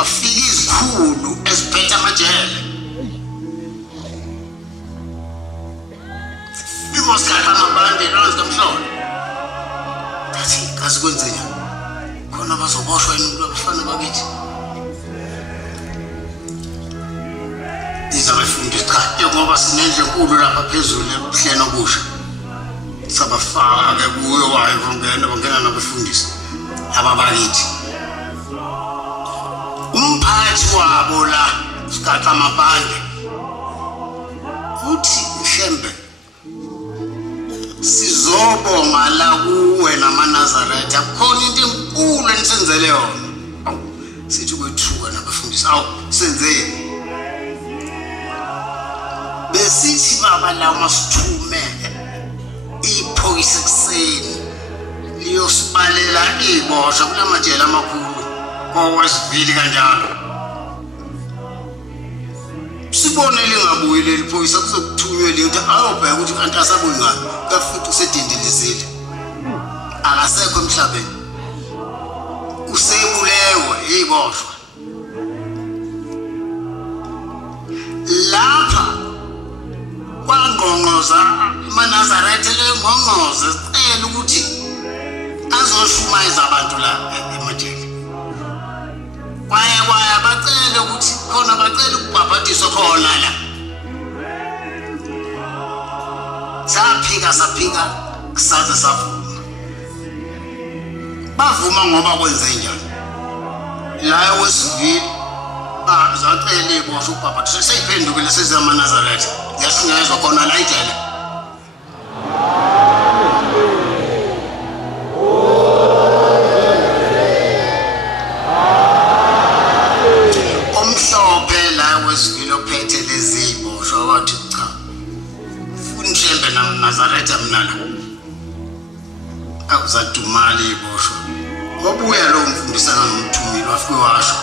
kwafika izikhulu eziphethe amajele Imosikhala amabande nazi kamhlolo Kathi kasikwenzenja khona bazoboshwa yini abafana bakithi Izabafundi cha ngoba sinendle enkulu lapha phezulu ebuhlelo obusha sabafaka ke kuyo wayo bangena nabafundisi ababakithi umphathi wabo la sikhaqa amabande uthi Mhembe sizobonga la kuwe namaNazaretha akukhona into enkulu enisenzele yona sithi kwethuka nabafundisi senzeni besithi baba la masithume iphoyisa ekseni liyosibalela ibosha kulamajele amakhulu kowesivili kanjalo sibone lingabuyi leli phoyisa kuzokuthunywe lithi ayobheka ukuthi kanti asabuyi ngani kafuthi usedindelizile akasekho emhlabeni usebulewe iboshwa lapha kwangqongqoza amaNazaretha lengqongqoze sicela ukuthi azoshumayeza abantu la emajele kwaya bacela ukuthi khona bacela ukubhabhadiswa khona la saphika saze savuma bavuma ngoba kwenze njani la wesivili zacela ibosha ukubhabhadiswa seyiphendukile sezamaNazaretha yasingezwa khona la ijele omhlophe la wesivilo phethe leziboshwa wathi cha ufuna Mhembe naMnazaretha mina la akuzadumala iboshwa wabuya lo mfundisana nomthumeli wafike washo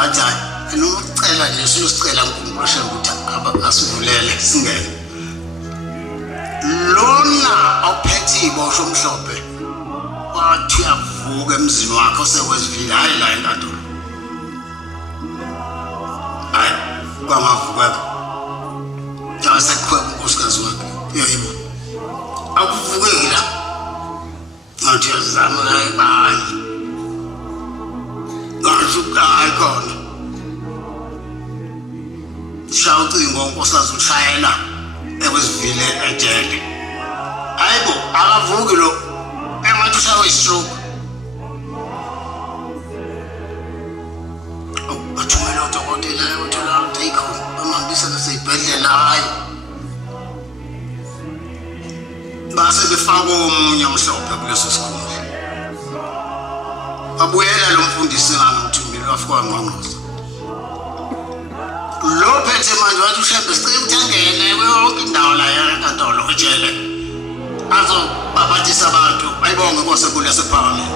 athi noma ucela nje siyosicela uNkulunkulu ukuthi asivulele singene lona ophethe iboshwa omhlophe wathi avuka emzini wakhe osewesivile hayi la enkantolo hayi kwamavuka jasekhweba unkosikazi wakhe yebo akuvukeki la ngathi yazama la ebayi ngasukayi khona shawucingo unkosikazi ushayela ekwesivile ejele hayibo akavuki lo engathi ushawe istroke bathumela udokotela uthola utayikho bamambisa naseyibhedlela hayi base befaka omunye omhlophe kuleso sikhundla babuyela lo mfundisi nganomthumeli wafika ngqongqoza lo phethe manje wathi uShembe sicela ukuthi angene yonke indawo la enkantolo ejele azobabhathisa abantu ayibonge kwase kuleso parliament